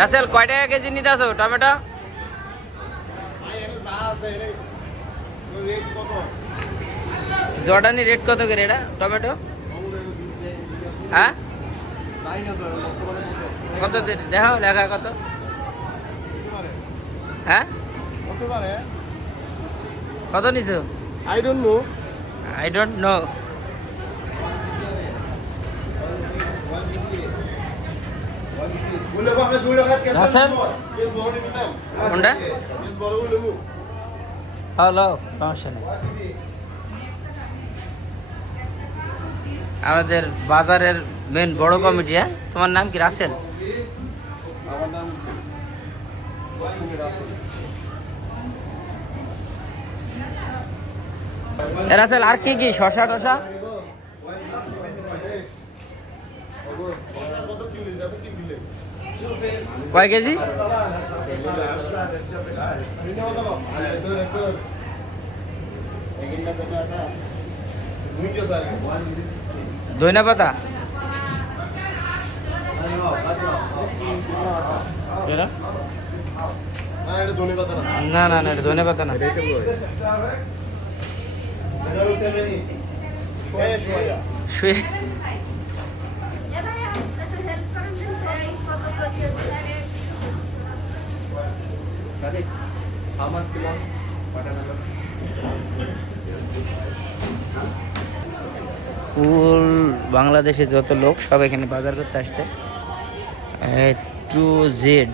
রাসেল কয় টাকা কেজি নিতে আসো টমেটো? জর্ডানি রেট কত করে এটা টমেটো? হ্যাঁ কত দেখো লেখা কত? হ্যাঁ কত নিছো? I don't know. I don't know. Russell কোনটা? হ্যালো সমস্যা নেই। আমাদের বাজারের মেন বড় কমিটি। হ্যাঁ তোমার নাম কি রাসেল? রাসেল আর কি কি শশা টশা কয় কেজি? ধনিয়া পাতা না না না এটা ধনিয়া পাতা না। শুয়ে ফুল বাংলাদেশে যত লোক সব এখানে বাজার করতে আসছে। To Z